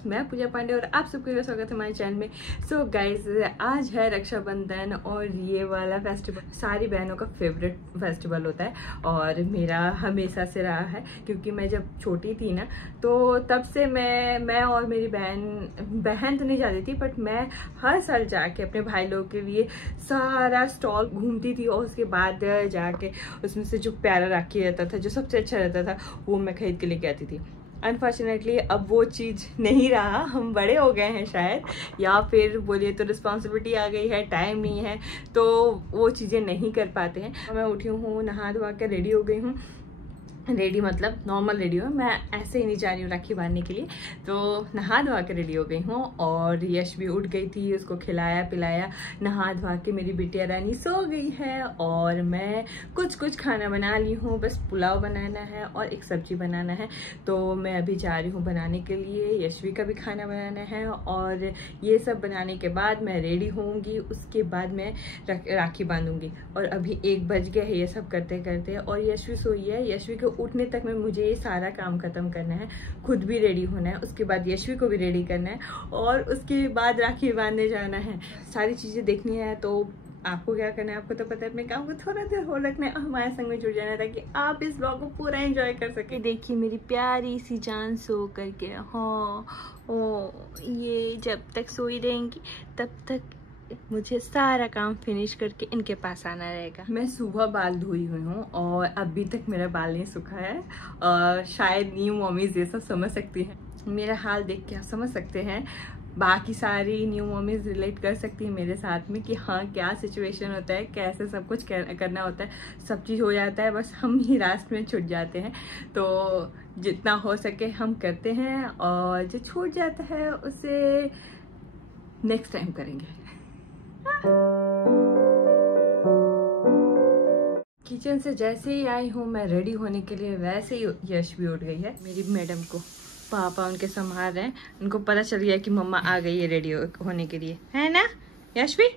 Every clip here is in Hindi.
व्लॉग्स। मैं पूजा पांडे और आप सबको स्वागत है हमारे चैनल में। सो गाइज, आज है रक्षाबंधन और ये वाला फेस्टिवल सारी बहनों का फेवरेट फेस्टिवल होता है और मेरा हमेशा से रहा है, क्योंकि मैं जब छोटी थी ना तो तब से मैं और मेरी बहन तो नहीं जाती थी, बट मैं हर साल जाके अपने भाई लोगों के लिए सारा स्टॉल घूमती थी और उसके बाद जाके उसमें से जो प्यारा राखी रहता था, जो सबसे अच्छा रहता था, वो मैं खरीद के लेके आती थी। अनफॉर्चुनेटली अब वो चीज़ नहीं रहा, हम बड़े हो गए हैं शायद, या फिर बोलिए तो रिस्पॉन्सिबिलिटी आ गई है, टाइम नहीं है, तो वो चीज़ें नहीं कर पाते हैं। मैं उठी हूँ, नहा धोवा के रेडी हो गई हूँ। रेडी मतलब नॉर्मल रेडी हूँ, मैं ऐसे ही नहीं जा रही हूँ राखी बांधने के लिए। तो नहा धोवा के रेडी हो गई हूँ और यश भी उठ गई थी, उसको खिलाया पिलाया, नहा धोवा के मेरी बिटिया रानी सो गई है और मैं कुछ खाना बना ली हूँ। बस पुलाव बनाना है और एक सब्जी बनाना है, तो मैं अभी जा रही हूँ बनाने के लिए। यशवी का भी खाना बनाना है और ये सब बनाने के बाद मैं रेडी होंगी, उसके बाद मैं राखी बांधूंगी। और अभी 1 बज गया है ये सब करते करते, और यशवी सोई है। यशवी के उठने तक में मुझे ये सारा काम खत्म करना है, खुद भी रेडी होना है, उसके बाद यशवी को भी रेडी करना है और उसके बाद राखी बांधने जाना है। सारी चीज़ें देखनी है, तो आपको क्या करना है, आपको तो पता है, अपने काम को थोड़ा देर हो रखना है, हमारे संग में जुड़ जाना है ताकि आप इस ब्लॉग को पूरा एंजॉय कर सके। देखिए मेरी प्यारी सी जान सो करके, हाँ ओ, ये जब तक सोई रहेंगी तब तक मुझे सारा काम फिनिश करके इनके पास आना रहेगा। मैं सुबह बाल धोई हुई हूँ और अभी तक मेरा बाल नहीं सूखा है। शायद न्यू मॉमीज ये सब समझ सकती हैं, मेरा हाल देख के समझ सकते हैं। बाकी सारी न्यू मॉमीज रिलेट कर सकती है मेरे साथ में कि हाँ क्या सिचुएशन होता है, कैसे सब कुछ करना होता है। सब चीज़ हो जाता है, बस हम ही रास्ते में छूट जाते हैं। तो जितना हो सके हम करते हैं और जो छूट जाता है उसे नेक्स्ट टाइम करेंगे। किचन से जैसे ही आई हूँ मैं रेडी होने के लिए, वैसे ही यश भी उठ गई है। मेरी मैडम को पापा उनके संभाल रहे हैं, उनको पता चल गया कि मम्मा आ गई है रेडी होने के लिए, है ना यश भी?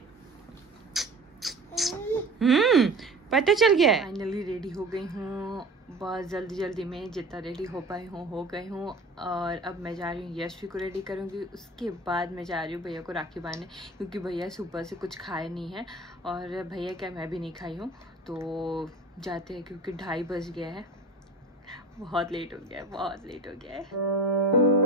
पता चल गया है। फाइनली रेडी हो गई हूँ, बहुत जल्दी में जितना रेडी हो पाई हूँ हो गई हूँ। और अब मैं जा रही हूँ यशवी को रेडी करूँगी, उसके बाद मैं जा रही हूँ भैया को राखी बांधने, क्योंकि भैया सुबह से कुछ खाए नहीं है और भैया क्या मैं भी नहीं खाई हूँ। तो जाते हैं, क्योंकि 2:30 बज गया है, बहुत लेट हो गया है, बहुत लेट हो गया है।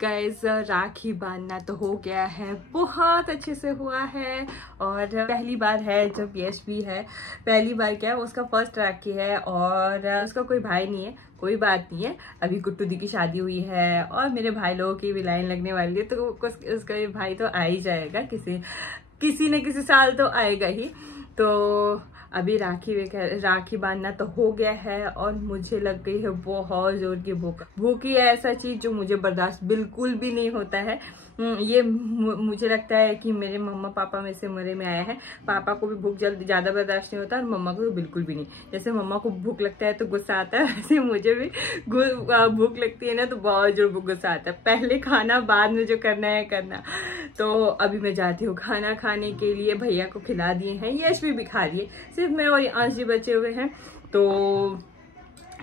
गाइज, राखी बांधना तो हो गया है, बहुत अच्छे से हुआ है। और पहली बार है जब यश भी है, पहली बार क्या है, उसका फर्स्ट राखी है और उसका कोई भाई नहीं है। कोई बात नहीं है, अभी गुट्टू दी की शादी हुई है और मेरे भाई लोगों की भी लाइन लगने वाली है, तो उसका भी भाई तो आ ही जाएगा, किसी न किसी साल तो आएगा ही। तो अभी राखी बांधना तो हो गया है और मुझे लग गई है बहुत जोर की भूख। भूख ही ऐसा चीज जो मुझे बर्दाश्त बिल्कुल भी नहीं होता है। ये मुझे लगता है कि मेरे मम्मा पापा में से मरे में आया है। पापा को भी भूख ज्यादा बर्दाश्त नहीं होता और मम्मा को तो बिल्कुल भी नहीं। जैसे मम्मा को भूख लगता है तो गुस्सा आता है, वैसे मुझे भी भूख लगती है ना तो बहुत जोर गुस्सा आता है। पहले खाना, बाद में जो करना है करना। तो अभी मैं जाती हूँ खाना खाने के लिए। भैया को खिला दिए हैं, यश भी खा लिए, सिर्फ मैं और अंश जी बचे हुए हैं। तो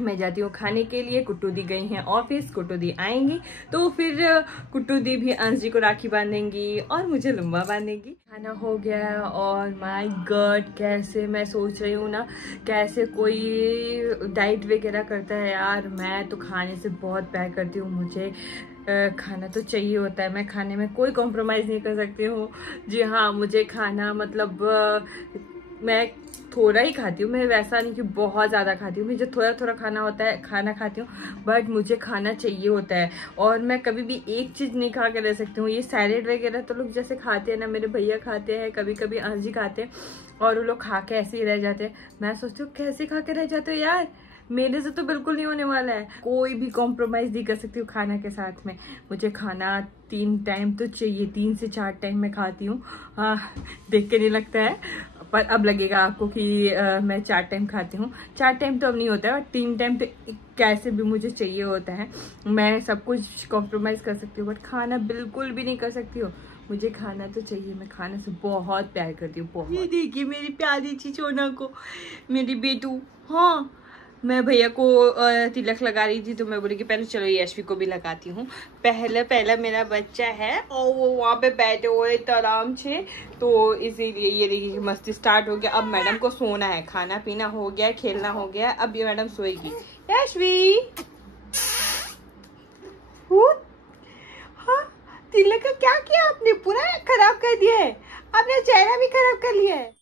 मैं जाती हूँ खाने के लिए। कुट्टू दी गई हैं ऑफिस, कुट्टू दी आएंगी तो फिर कुट्टू दी भी अंश जी को राखी बांधेंगी और मुझे लुम्बा बांधेंगी। खाना हो गया है और माय गॉड कैसे मैं सोच रही हूँ ना, कैसे कोई डाइट वगैरह करता है यार। मैं तो खाने से बहुत प्यार करती हूँ, मुझे खाना तो चाहिए होता है। मैं खाने में कोई कॉम्प्रोमाइज़ नहीं कर सकती हूँ। जी हाँ, मुझे खाना मतलब मैं थोड़ा ही खाती हूँ, मैं वैसा नहीं कि बहुत ज़्यादा खाती हूँ। मुझे थोड़ा थोड़ा खाना होता है, खाना खाती हूँ, बट मुझे खाना चाहिए होता है। और मैं कभी भी एक चीज़ नहीं खा के रह सकती हूँ। ये सैलेड वगैरह तो लोग जैसे खाते हैं ना, मेरे भैया खाते हैं, कभी कभी अंश जी खाते हैं, और वो लोग खा के ऐसे ही रह जाते हैं। मैं सोचती हूँ कैसे खा के रह जाते हो यार, मेरे से तो बिल्कुल नहीं होने वाला है। कोई भी कॉम्प्रोमाइज़ नहीं कर सकती हूँ खाना के साथ में। मुझे खाना 3 टाइम तो चाहिए, 3 से 4 टाइम मैं खाती हूँ। देख के नहीं लगता है, पर अब लगेगा आपको कि मैं 4 टाइम खाती हूँ। 4 टाइम तो अब नहीं होता है, और 3 टाइम तो कैसे भी मुझे चाहिए होता है। मैं सब कुछ कॉम्प्रोमाइज़ कर सकती हूँ, बट खाना बिल्कुल भी नहीं कर सकती हूँ। मुझे खाना तो चाहिए, मैं खाने से बहुत प्यार करती हूँ, बहुत। ये देखिए मेरी प्यारी चिचोना को, मेरी बेटू। हाँ, मैं भैया को तिलक लगा रही थी तो मैं बोली कि पहले चलो यशवी को भी लगाती हूँ। पहला मेरा बच्चा है और वो वहाँ पे बैठे हुए तो आराम से, तो इसीलिए ये देखिए मस्ती स्टार्ट हो गया। अब मैडम को सोना है, खाना पीना हो गया, खेलना हो गया, अब ये मैडम सोएगी। यशवी, हाँ, तिलक का क्या किया आपने, पूरा खराब कर दिया है, आपने चेहरा भी खराब कर लिया है।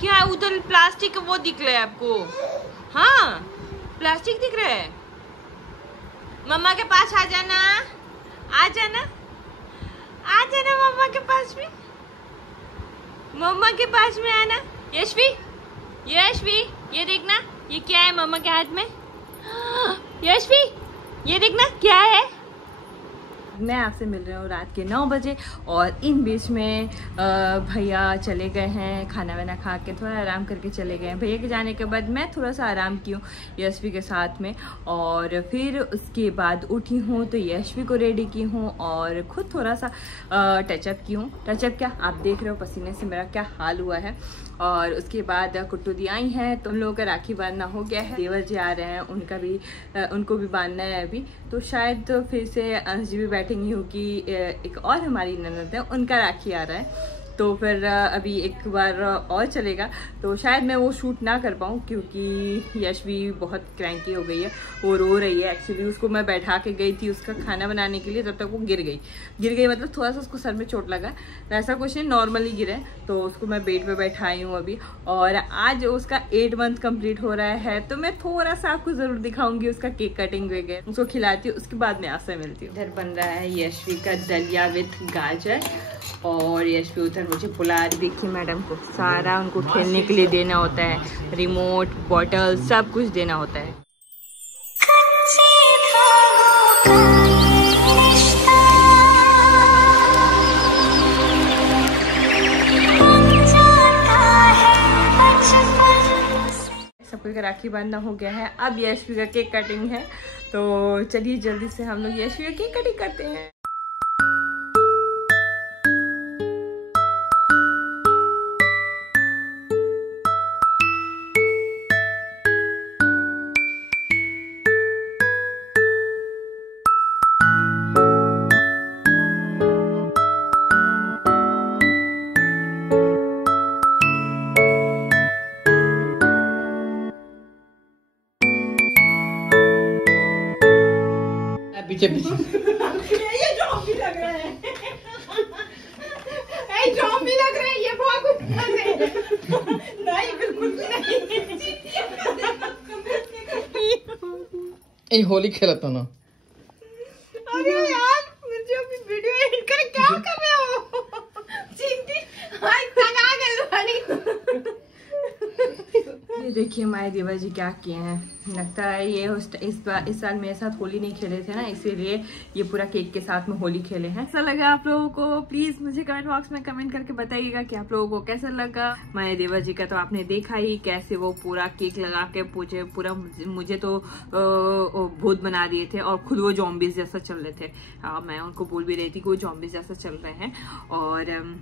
क्या उधर प्लास्टिक वो दिख रहा है आपको? हाँ, प्लास्टिक दिख रहा है। मम्मा के पास आ जाना, आ जाना, आ जाना मम्मा के पास में, मम्मा के पास में आना। यशवी, यशवी, ये देखना, ये क्या है मम्मा के हाथ में? यशवी, ये देखना क्या है। मैं आपसे मिल रही हूँ रात के 9 बजे, और इन बीच में भैया चले गए हैं, खाना वाना खा के थोड़ा आराम करके चले गए हैं। भैया के जाने के बाद मैं थोड़ा सा आराम की हूँ यशवी के साथ में, और फिर उसके बाद उठी हूँ तो यशवी को रेडी की हूँ और खुद थोड़ा सा टचअप की हूँ। टचअप क्या, आप देख रहे हो पसीने से मेरा क्या हाल हुआ है। और उसके बाद कुट्टू दी आई हैं तो उन लोगों का राखी बांधना हो गया है। देवर जी आ रहे हैं, उनको भी बांधना है अभी, तो शायद फिर से अंश जी भी बैठेंगी होगी। एक और हमारी ननद है, उनका राखी आ रहा है, तो फिर अभी एक बार और चलेगा, तो शायद मैं वो शूट ना कर पाऊँ क्योंकि यशवी बहुत क्रैंकी हो गई है, वो रो रही है। एक्चुअली उसको मैं बैठा के गई थी उसका खाना बनाने के लिए, तब तक वो गिर गई मतलब थोड़ा सा उसको सर में चोट लगा, ऐसा कुछ नहीं, नॉर्मली गिरे, तो उसको मैं बेड पे बैठाई हूँ अभी। और आज उसका 8 मंथ कंप्लीट हो रहा है, तो मैं थोड़ा सा आपको ज़रूर दिखाऊंगी उसका केक कटिंग वगैरह, उसको खिलाती हूँ, उसके बाद मैं आपसे मिलती हूँ। इधर बन रहा है यशवी का दलिया विथ गाजर, और यशवी उधर मुझे बुला रही। देखिए मैडम को सारा उनको खेलने के लिए देना होता है, रिमोट, बॉटल, सब कुछ देना होता है। सबको का राखी बांधना हो गया है, अब यशवी का केक कटिंग है, तो चलिए जल्दी से हम लोग यशवी का केक कटिंग करते हैं। पीछे पीछे ये जॉम्बी लग रहा है, जॉम्बी लग रहा है ये, बहुत नहीं बिल्कुल नहीं। होली खेलता ना। अरे यार मुझे अभी वीडियो एडिट कर क्या कर रहे हो? चिंटी हाय तंगा गई वाली। ये देखिए हमारे देवा जी क्या किए हैं। लगता है ये इस साल मेरे साथ होली नहीं खेले थे ना, इसीलिए ये पूरा केक के साथ में होली खेले हैं। कैसा लगा आप लोगों को प्लीज मुझे कमेंट बॉक्स में कमेंट करके बताइएगा कि आप लोगों को कैसा लगा। हमारे देवा जी का तो आपने देखा ही कैसे वो पूरा केक लगा के पूरा मुझे तो भूत बना दिए थे, और खुद वो जॉम्बीज जैसा चल रहे थे। मैं उनको बोल भी रही थी कि वो जॉम्बीज जैसा चल रहे हैं। और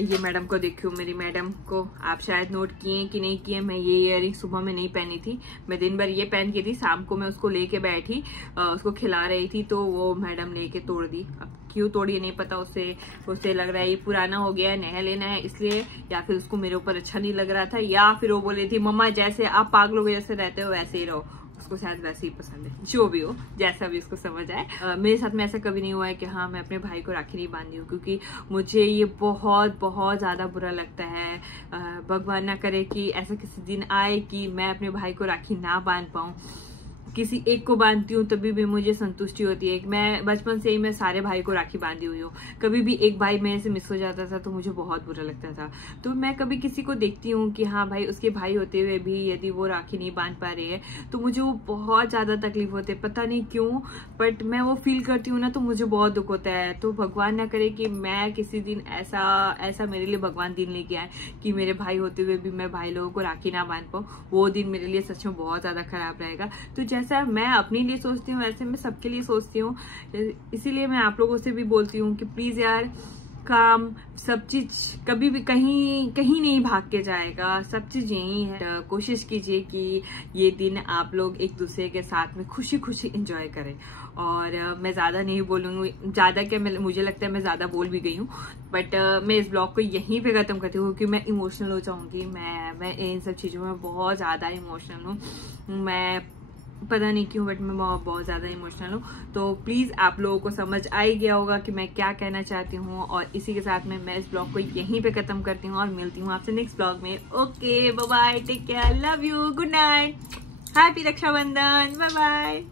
ये मैडम को देखियो, मेरी मैडम को आप शायद नोट किए कि नहीं किए, मैं ये इयररिंग सुबह में नहीं पहनी थी, मैं दिन भर ये पहन की थी। शाम को मैं उसको लेके बैठी, उसको खिला रही थी, तो वो मैडम लेके तोड़ दी। अब क्यों तोड़ी नहीं पता, उससे लग रहा है ये पुराना हो गया है, नया लेना है इसलिए, या फिर उसको मेरे ऊपर अच्छा नहीं लग रहा था, या फिर वो बोली थी मम्मा जैसे आप पागलों के जैसे रहते हो वैसे ही रहो। उसको शायद वैसे ही पसंद है, जो भी हो, जैसा भी उसको समझ आए। मेरे साथ में ऐसा कभी नहीं हुआ है कि हाँ मैं अपने भाई को राखी नहीं बांधी हूँ, क्योंकि मुझे ये बहुत बहुत ज्यादा बुरा लगता है। भगवान ना करे कि ऐसा किसी दिन आए कि मैं अपने भाई को राखी ना बांध पाऊँ। किसी एक को बांधती हूँ तभी भी मुझे संतुष्टि होती है। मैं बचपन से ही मैं सारे भाई को राखी बांधी हुई हूँ। कभी भी एक भाई मेरे से मिस हो जाता था तो मुझे बहुत बुरा लगता था। तो मैं कभी किसी को देखती हूँ कि हाँ भाई उसके भाई होते हुए भी यदि वो राखी नहीं बांध पा रही है तो मुझे वो बहुत ज्यादा तकलीफ होती है, पता नहीं क्यों, बट मैं वो फील करती हूँ ना तो मुझे बहुत दुख होता है। तो भगवान ना करे कि मैं किसी दिन ऐसा मेरे लिए भगवान दिन लेके आए कि मेरे भाई होते हुए भी मैं भाई लोगों को राखी ना बांध पाऊँ। वो दिन मेरे लिए सच में बहुत ज्यादा खराब रहेगा। तो जैसा मैं अपने लिए सोचती हूँ वैसे मैं सबके लिए सोचती हूँ। इसीलिए मैं आप लोगों से भी बोलती हूँ कि प्लीज यार, काम सब चीज कभी भी कहीं नहीं भाग के जाएगा, सब चीज यही है। कोशिश कीजिए कि ये दिन आप लोग एक दूसरे के साथ में खुशी खुशी एंजॉय करें। और मैं ज्यादा नहीं बोलूंगी, ज्यादा क्या, मुझे लगता है मैं ज्यादा बोल भी गई हूँ, बट मैं इस ब्लॉग को यहीं पे खत्म करती हूँ क्योंकि मैं इमोशनल हो जाऊंगी। मैं इन सब चीजों में बहुत ज्यादा इमोशनल हूँ। मैं पता नहीं क्यों, बट मैं बहुत ज्यादा इमोशनल हूँ। तो प्लीज आप लोगों को समझ आ ही गया होगा कि मैं क्या कहना चाहती हूँ। और इसी के साथ में मैं इस ब्लॉग को यहीं पे खत्म करती हूँ और मिलती हूँ आपसे नेक्स्ट ब्लॉग में। Okay bye bye, take care, love you, good night, happy Rakshabandhan, bye bye.